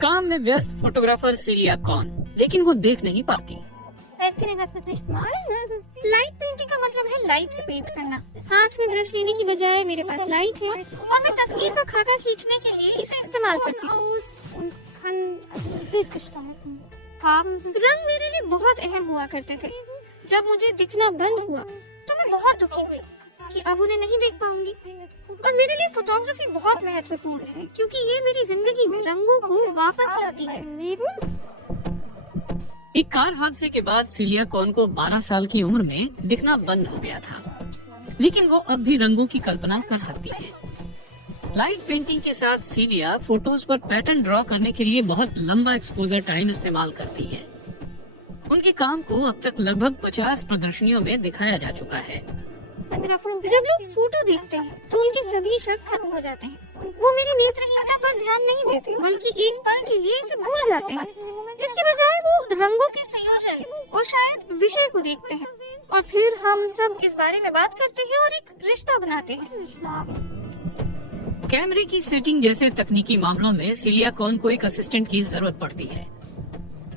काम में व्यस्त फोटोग्राफर सिलिया कॉन, लेकिन वो देख नहीं पाती। लाइट पेंटिंग का मतलब है लाइट से पेंट करना। हाथ में ब्रश लेने की बजाय मेरे पास लाइट है और मैं तस्वीर का खाका खींचने के लिए इसे इस्तेमाल करती हूँ। रंग मेरे लिए बहुत अहम हुआ करते थे। जब मुझे दिखना बंद हुआ तो मैं बहुत दुखी हुई कि अब उन्हें नहीं देख पाऊंगी। और मेरे लिए फोटोग्राफी बहुत महत्वपूर्ण है क्योंकि ये मेरी जिंदगी में रंगों को वापस लाती है। एक कार हादसे के बाद सिलिया कॉन को 12 साल की उम्र में दिखना बंद हो गया था, लेकिन वो अब भी रंगों की कल्पना कर सकती है। लाइट पेंटिंग के साथ सिलिया फोटोज पर पैटर्न ड्रॉ करने के लिए बहुत लंबा एक्सपोजर टाइम इस्तेमाल करती है। उनके काम को अब तक लगभग 50 प्रदर्शनियों में दिखाया जा चुका है। जब लोग फोटो देखते हैं तो उनके सभी शक खत्म हो जाते हैं। वो मेरी नेत्रहीनता पर ध्यान नहीं देते, बल्कि एक पल के लिए इसे भूल जाते हैं। इसके बजाय वो रंगों के संयोजन और शायद विषय को देखते हैं और फिर हम सब इस बारे में बात करते हैं और एक रिश्ता बनाते हैं। कैमरे की सेटिंग जैसे तकनीकी मामलों में सिलिया कॉन को एक असिस्टेंट की जरूरत पड़ती है,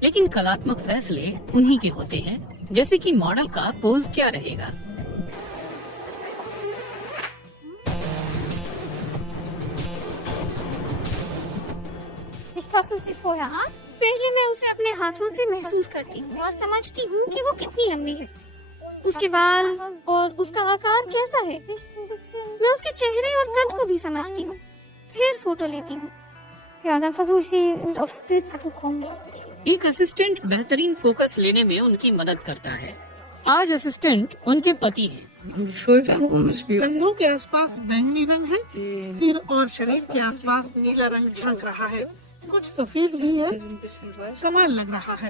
लेकिन कलात्मक फैसले उन्हीं के होते हैं, जैसे कि मॉडल का पोज क्या रहेगा। पहले मैं उसे अपने हाथों से महसूस करती हूँ और समझती हूँ कि वो कितनी लंबी है, उसके बाल और उसका आकार कैसा है। मैं उसके चेहरे और कद को भी समझती हूँ, फिर फोटो लेती हूँ। एक असिस्टेंट बेहतरीन फोकस लेने में उनकी मदद करता है। आज असिस्टेंट उनके पति हैं। कंधों के आसपास बैंगनी रंग है, सिर और शरीर के आसपास नीला रंग झलक रहा है, कुछ सफेद भी है। कमाल लग रहा है।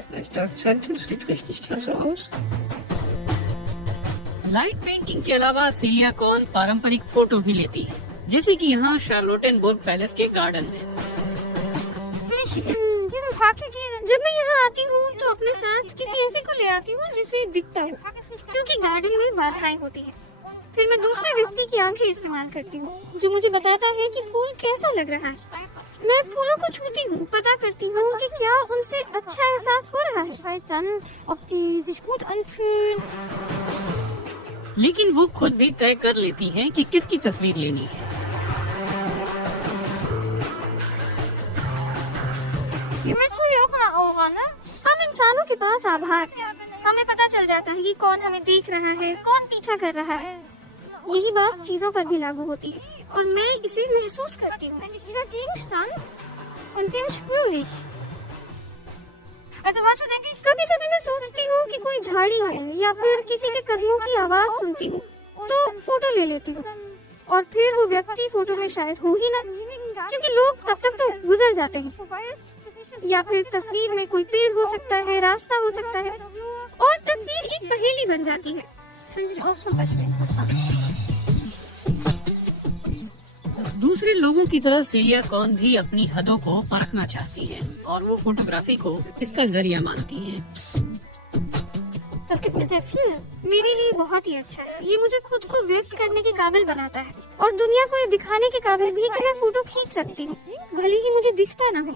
लाइट पेंटिंग के अलावा सिलिया कॉन पारंपरिक फोटो भी लेती है, जैसे कि यहाँ शार्लोटेनबर्ग पैलेस के गार्डन में। जब मैं यहाँ आती हूँ तो अपने साथ किसी ऐसे को ले आती हूँ जिसे दिखता है, क्योंकि गार्डन में बाधाएं होती हैं। फिर मैं दूसरे व्यक्ति की आंखें इस्तेमाल करती हूँ जो मुझे बताता है कि फूल कैसा लग रहा है। मैं फूलों को छूती हूँ, पता करती हूँ कि क्या उनसे अच्छा एहसास हो रहा है। लेकिन वो खुद भी तय कर लेती हैं कि किसकी तस्वीर लेनी है। हम इंसानों के पास आभास है, हमें पता चल जाता है कि कौन हमें देख रहा है, कौन पीछा कर रहा है। यही बात चीजों पर भी लागू होती है और मैं इसे महसूस करती हूँ। कभी कभी मैं सोचती हूँ कि कोई झाड़ी है या फिर किसी के कदमों की आवाज सुनती हूँ तो फोटो ले लेती हूँ, और फिर वो व्यक्ति फोटो में शायद हो ही ना, क्योंकि लोग तब तक तो गुजर जाते हैं। या फिर तस्वीर में कोई पेड़ हो सकता है, रास्ता हो सकता है, और तस्वीर एक पहेली बन जाती है। दूसरे लोगों की तरह सिलिया कॉन भी अपनी हदों को परखना चाहती है और वो फोटोग्राफी को इसका जरिया मानती है। मेरे लिए बहुत ही अच्छा है। ये मुझे खुद को व्यक्त करने के काबिल बनाता है और दुनिया को ये दिखाने के काबिल भी कि मैं फोटो खींच सकती हूँ, भले ही मुझे दिखता ना हो।